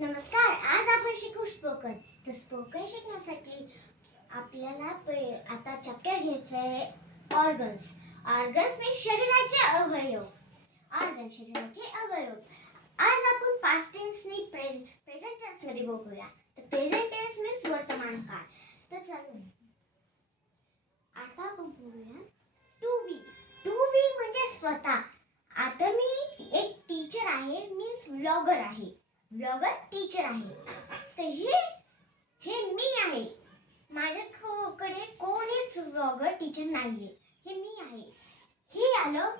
नमस्कार आज आपण शिकू स्पोकन तर स्पोकन शिकण्यासाठी आपल्याला आता चॅप्टर घ्यायचं आहे ऑर्गन्स ऑर्गन्स म्हणजे शरीराचे अवयव. ऑर्गन शरीराचे अवयव. आज आपण पास्ट टेन्सनी प्रेझ प्रेझेंट टेन्समध्ये बघूया. तर प्रेझेंट टेन्स मीन्स वर्तमान काळ. तर चल. आता आपण बघूया. टू बी टू बी म्हणजे स्वतः. आता मी एक टीचर आहे मीन्स व्लॉगर आहे. ब्लॉगर टीचर आहे. तर हे हे मी आहे. माझ्याकडे कोणीच ब्लॉगर टीचर नाहीये. हे मी आहे. हे आलं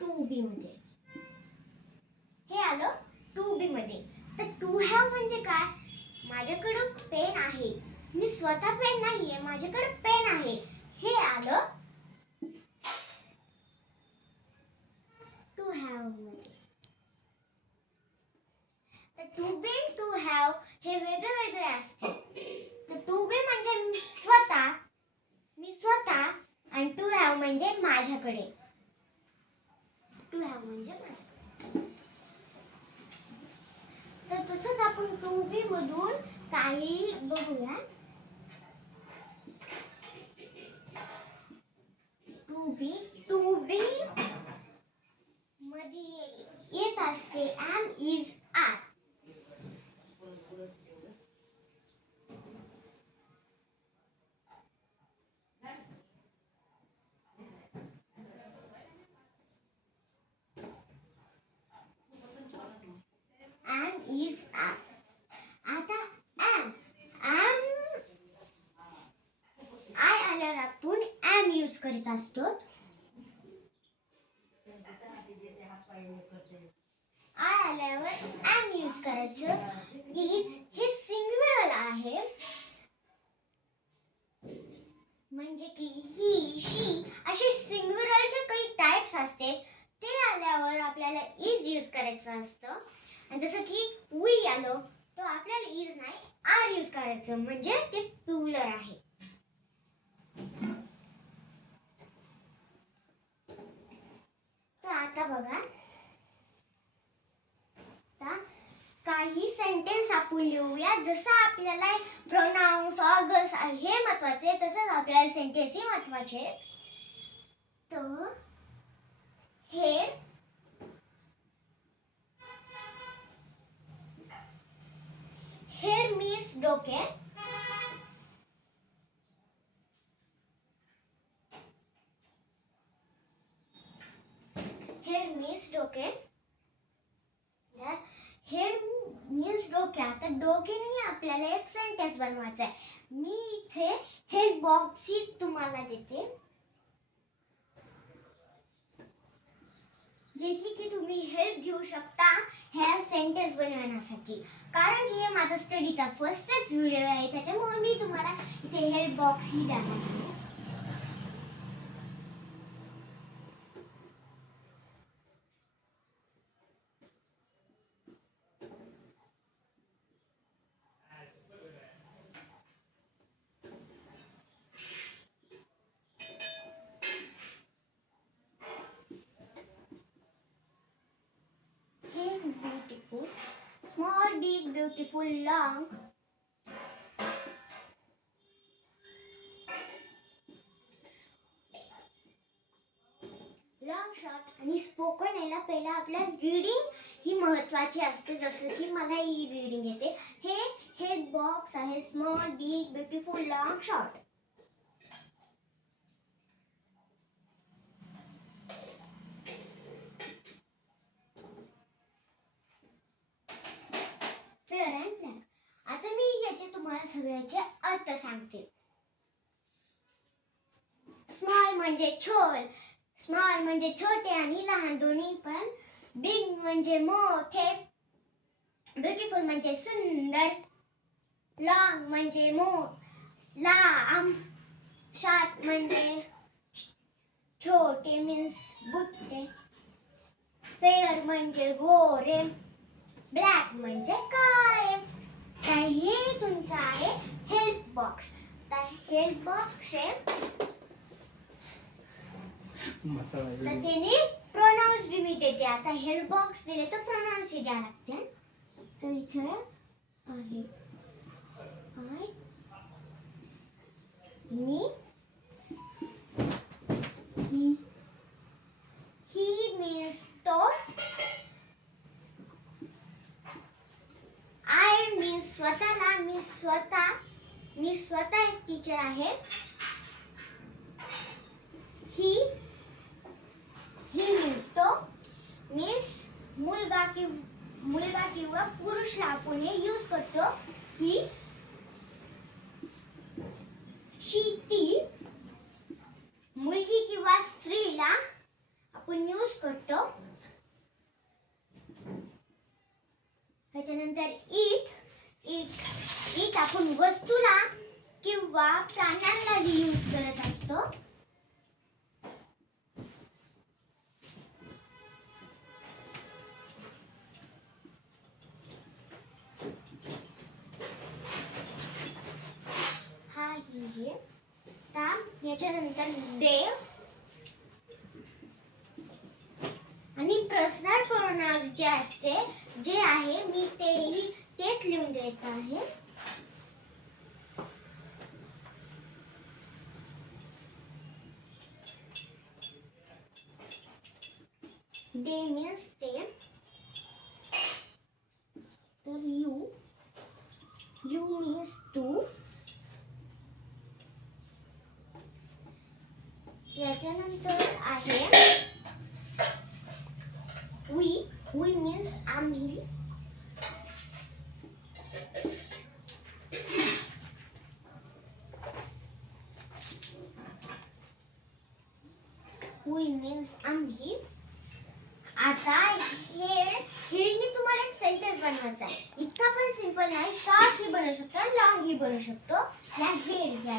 टू बी मध्ये. हे आलं टू बी मध्ये. तर टू हॅव म्हणजे काय? माझ्याकडं पेन आहे. मी स्वतः पेन नाहीये माझ्याकडे पेन आहे. हे आलं टू हॅवमध्ये. टू बी टू हॅव हे वेगळे वेगळे असते. तर टू बी म्हणजे स्वतः मी स्वतः आणि टू हॅव म्हणजे माझ्याकडे. टू हॅव म्हणजे तर तसंच आपण टू बी मधून काही बघूया. टू बी टू बी मध्ये येत असते am is are am is are आता एम एम आय आल्यावर आपण एम यूज करीत असतो आय आल्यावर एम यूज करायचं. इज हे सिंग्युलर आहे. म्हणजे की ही शी असे सिंग्युलरचे काही टाईप्स असते. ते आल्यावर आपल्याला इज यूज करायचं असतं. आणि जसं की वी आलो तो आपल्याला इज नाही आर यूज करायचं. म्हणजे ते प्युलर आहे तर आता बघा आता काही सेंटेन्स आपण लिहूया. जसं आपल्याला प्रोनाउन्स ऑगस हे महत्त्वाचे. तसंच आपल्याला सेंटेन्स ही महत्त्वाचे. तर हेड हेड मीन्स डोके. हेड मीन्स डोके हेड ओके आता दोघींनी आपल्याला एक सेंटेन्स बनवायचा आहे मी इथे हे बॉक्सी तुम्हाला देते. ज्याची की तुम्ही हेल्प घेऊ शकता ह्या सेंटेन्स बनवण्यासाठी. कारण की हे माझा स्टडीचा फर्स्टच व्हिडिओ आहे त्याच्यामुळे मी तुम्हाला इथे हेल्प बॉक्सही देणार long. लॉंग शॉर्ट आणि स्पोकन याला पहिला आपल्या रीडिंग ही महत्वाची असते. जसं की मला ही रीडिंग येते. हे हेड बॉक्स आहे. Small big beautiful long short fair and black आता मी याचे तुम्हाला सगळ्याचे अर्थ सांगतील स्मॉल म्हणजे छोल स्मॉल म्हणजे छोटे आणि लहान दोन्ही पण. बिग म्हणजे मोठे. ब्युटिफुल म्हणजे सुंदर. लॉंग म्हणजे मो लांब. शॉर्ट म्हणजे छोटे मीन्स बुट्टे. फेअर म्हणजे गोरे. ब्लॅक म्हणजे काळे. तर हे तुमचं आहे हेल्प बॉक्स तर हेल्प बॉक्स आहे तर. त्याने प्रोनाऊन्स बी मी देते. आता हेल्प बॉक्स दिले तर प्रोनाऊन्स द्या लागते. तर इथे आहे. आय मी ही ही मीन्स तो आय मीन्स स्वतःला मी स्वतः मी स्वतः एक टीचर आहे. ही ही मीन्स तो मीन्स मुलगा कि मुलगा किंवा पुरुषला आपण हे यूज करतो. ही शी ती मुलगी किंवा स्त्रीला आपण यूज करतो. त्याच्यानंतर इट एक एक आपण वस्तूला किंवा प्राण्यांना यूज करत असतो. हा ही आहे. याच्यानंतर देव. आणि प्रश्नात प्रोनाउन्स जे असते जे आहे मी तेही तेच लिहून घ्यायचं आहे. डे मीन्स ते तर यू यू मीन्स टू याच्यानंतर आहे. वी वी मीन्स आम्ही वी मीन्स आम्ही आता हेड हेडने तुम्हाला एक सेंटेन्स बनवायचा आहे इतका पण सिंपल नाही शॉर्ट ही बनवू शकतो लॉंग ही बनवू शकतो ह्या हेड या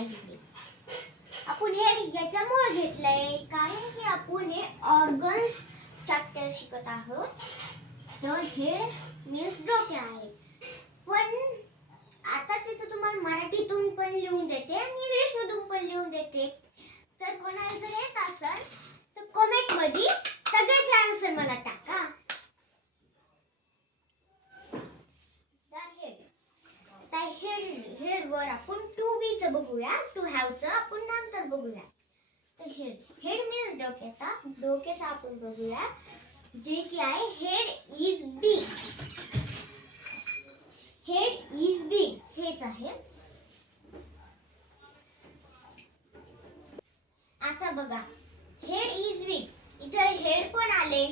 आपण हेड याच्यामुळे घेतलंय कारण की आपण हे ऑर्गन्स चॅप्टर शिकत आहोत. तर हे मीन्स डोके आहे. पण आता त्याचं तुम्हाला मराठीतून पण लिहून देते आणि इंग्लिशमधून पण लिहून देते. तर कोणाला जर येत असेल तर कॉमेंटमध्ये सगळ्याचे आन्सर मला टाका तर हेड आता हेड हेड वर आपण टू बी च बघूया. टू हॅव च. आपण नंतर बघूया. तर हेड हेड मीन्स डोक्याचा डोक्याचा आपण बघूया. जे की आहे head is big head is big हेच आहे. आता बघा. हेड इज बिग इथं हेड पण आले.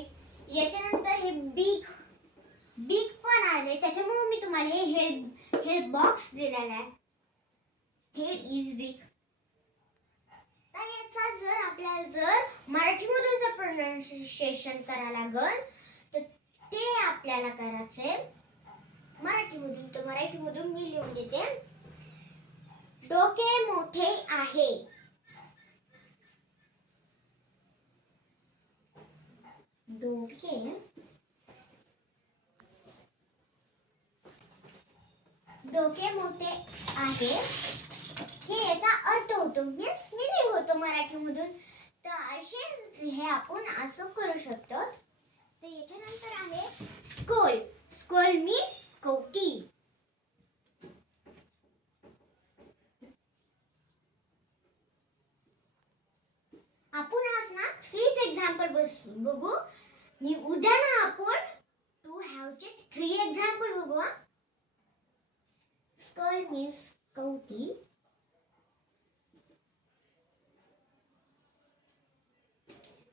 याच्यानंतर हे बिग बिग पण आले. त्याच्यामुळे मी तुम्हाला हे हेड हे बॉक्स दिलेला आहे हेड इज बिग तर याचा जर आपल्याला जर मराठीमधून जर प्रोनाउन्सिएशन करायला लागल तर ते आपल्याला करायचंय मराठीमधून तर मराठीमधून मी लिहून देते. डोके मोठे आहे. डोके डोके मोठे आहे. हे याचा अर्थ होतो मीन्स मिनिंग होतो मराठीमधून. तर असे हे आपण असं करू शकतो. तर याच्यानंतर आहे स्कोल. स्कोल मीन्स कवटी आपण आज ना थ्रीच एक्झाम्पल बघू. आणि उद्या ना आपण टू हॅवचे थ्री एक्झाम्पल बघू हा. स्कल मीन्स कवटी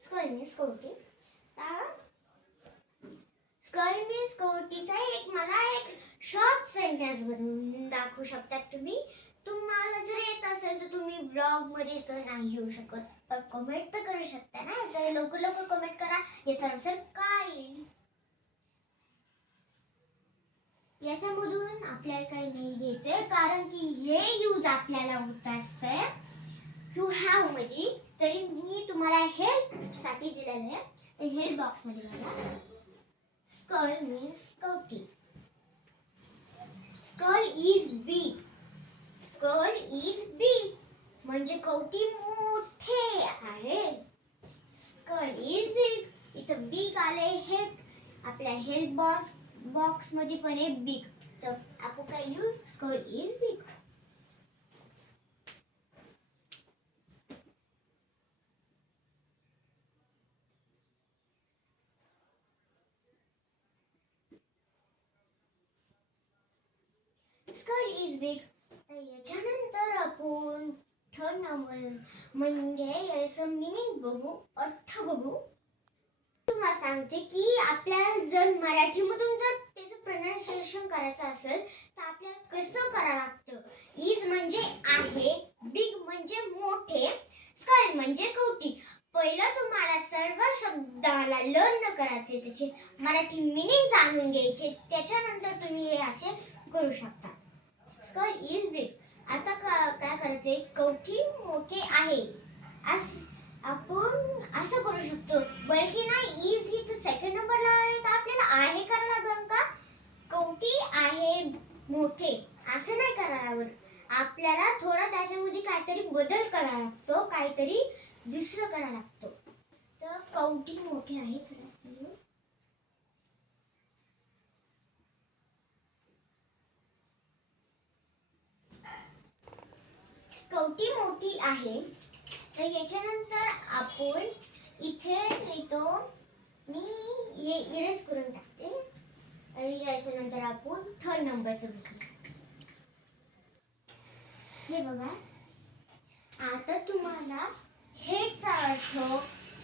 स्कल मीन्स कवटी स्कल मीन्स कवटीचा एक मला एक शॉर्ट सेंटेन्स बनवून दाखवू शकतात तुम्ही. तुम्हाला जर येत असेल तर तुम्ही ब्लॉगमध्ये तर नाही येऊ शकत. पण कमेंट तर करू शकता ना. तर लवकर लवकर कमेंट करा. याचा आन्सर काय? येईल याच्यामधून आपल्याला काही नाही घ्यायचंय कारण की हे यूज आपल्याला होत असतंय. टू हॅवमध्ये तरी मी तुम्हाला हेल्पसाठी दिलेलं आहे. तर हेल्प बॉक्समध्ये बघा. Skull means कवटी skull is big skull is big म्हणजे कवटी मोठे आहे. स्कल इज बिग इथं बिग आले हे. आपल्या हेल्प बॉक्स बॉक्समध्ये पण आहे बिग तर आपण काय लिहू score is big skull is big तर याच्यानंतर आपण थर्ड नंबर म्हणजे याचं मिनिंग बघू अर्थ बघू. तुम्हाला सांगते की आपल्याला जर मराठीमधून जर त्याचं प्रोनाऊन्सिएशन करायचं असेल तर आपल्याला कसं करावं लागतं? इज म्हणजे आहे बिग म्हणजे मोठे स्कल म्हणजे कौतिक पहिलं तुम्हाला सर्व शब्दाला लर्न करायचे त्याचे मराठी मिनिंग जाणून घ्यायचे त्याच्यानंतर तुम्ही हे असे करू शकता. स्कल इज बिग आता का काय करायचे कवठी मोठे आहे. असं करू शकतो बल्कि ना इज ही तू सेकंड नंबरला आले तर आपल्याला आहे करायला लागेल का? कवटी आहे? मोठे. असं नाही करायला लागेल आपल्याला थोडा त्याच्यामध्ये काहीतरी बदल करावा लागतो काहीतरी दुसरं करावं लागतो. तर कवटी मोठे आहे? चला कवटी मोठी आहे? तर याच्यानंतर आपण इथे लिहितो मी हे इरेज करून टाकते. आणि याच्यानंतर आपण थर्ड नंबरचं बघू. हे बघा. आता तुम्हाला हेडचा अर्थ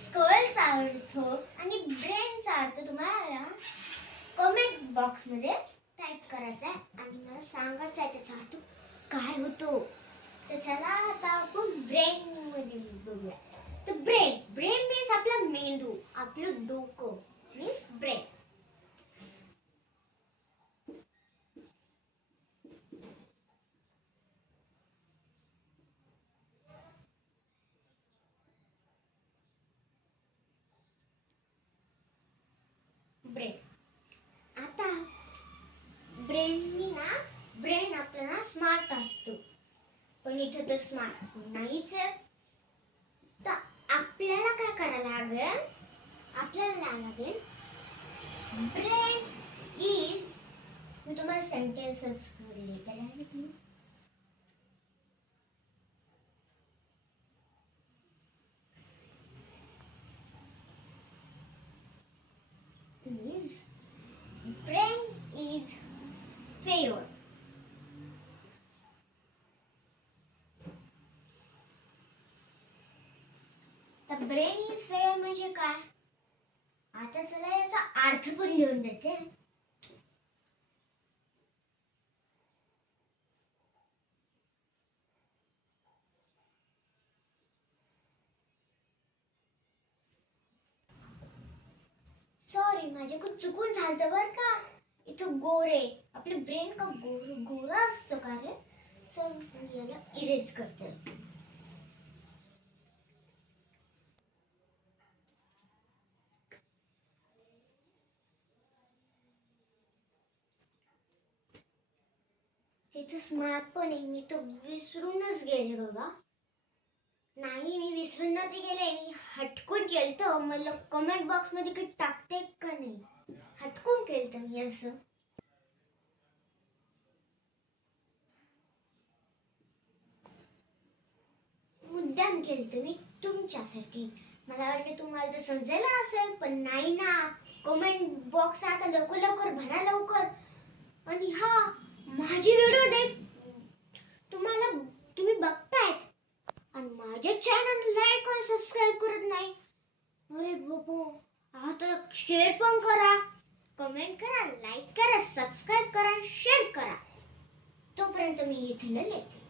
स्कलचा अर्थ आणि ब्रेनचा अर्थ तुम्हाला कमेंट बॉक्समध्ये टाईप करायचा आहे. आणि मला सांगायचा आहे त्याचा अर्थ काय होतो. तर चला आता आपण ब्रेनमध्ये बघूया. तर ब्रेन ब्रेन मीन्स आपला मेंदू आपलं डोकं. मीन्स ब्रेन ब्रेन आता ब्रेननी ना ब्रेन आपला ना स्मार्ट असतो. पण इथं तर स्मार्ट नाहीच आहे. आपल्याला काय करायला लागेल? आपल्याला लागेल ब्रेड इज मी तुम्हाला सेंटेन्सच बोलले लागेल is brain is fair तर ब्रेन इज फेअर म्हणजे काय? आता चला याचा अर्थ पण लिहून देते. सॉरी माझ्याकडून चुकून झालं बरं का. इथं गोरे आपलं ब्रेन का गोर गोरा असतो का रे? चल मी याला इरेज करते. तिथं स्मार्ट पण आहे. मी तो विसरूनच गेले बाबा. नाही मी विसरून नव्हते गेले. मी हटकून केलतो. मला कमेंट बॉक्समध्ये काही टाकते का नाही? हटकून केलतं मी असं. मुद्दाम केलतं मी तुमच्यासाठी. मला वाटलं तुम्हाला तर समजायला असेल पण नाही ना. कमेंट बॉक्स आता लवकर लवकर भरा लवकर. आणि हा माझी व्हिडिओ देख. तुम्हाला तुम्ही बघतायत. आणि माझ्या चॅनल लाईक आणि सबस्क्राईब करत नाही. अरे बाबू आता शेअर पण करा. कमेंट करा लाईक करा सबस्क्राईब करा शेअर करा. तोपर्यंत मी इथे लिहिते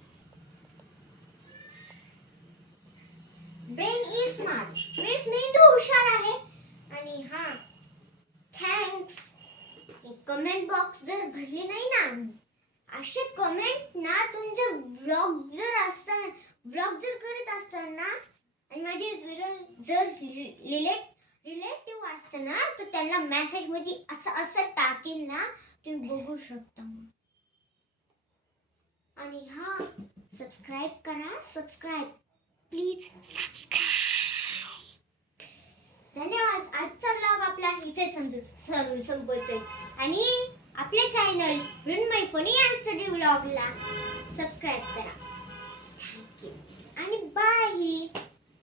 ब्रेन इज स्मार्ट मीन्स मेंदू हुशार आहे. आणि हा थँक्स कमेंट बॉक्स जर भरले नाही ना असे कमेंट ना तुमचे व्लॉग जर असताना व्लॉग जर करत असताना आणि माझे जर जर रिलेट रिलेटिव्ह असतं ना तर त्यांना मेसेज म्हणजे असं असं टाकेल ना तुम्ही बघू शकता आणि हा सबस्क्राईब करा. सबस्क्राईब प्लीज सबस्क्राईब धन्यवाद. आजचा ब्लॉग आपला इथे समजू सं- संपवतोय आणि आपल्या channel Mrinmay funny and study व्लॉगला subscribe करा. थँक्यू आणि बाय